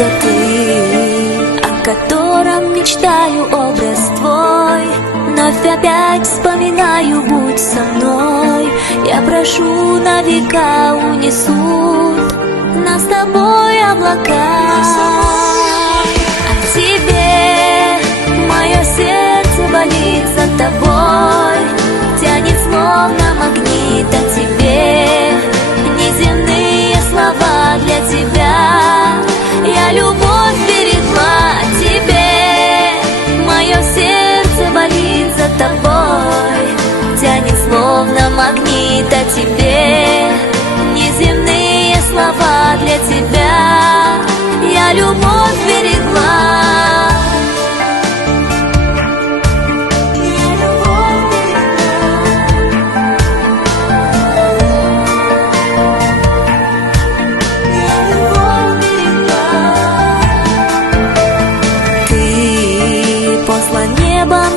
только ты, о котором мечтаю, образ твой. Вновь опять вспоминаю, будь со мной. Я прошу, на века унесут нас с тобой облака. О тебе мое сердце болит, за тобой тянет словно магнит. О тебе неземные слова, для тебя я любовь берегла. О тебе мое сердце болит, за тобой тянет словно магнит. О тебе неземные слова, для тебя я любовь берегла.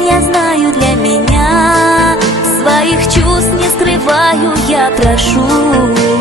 Я знаю, для меня своих чувств не скрываю, я прошу.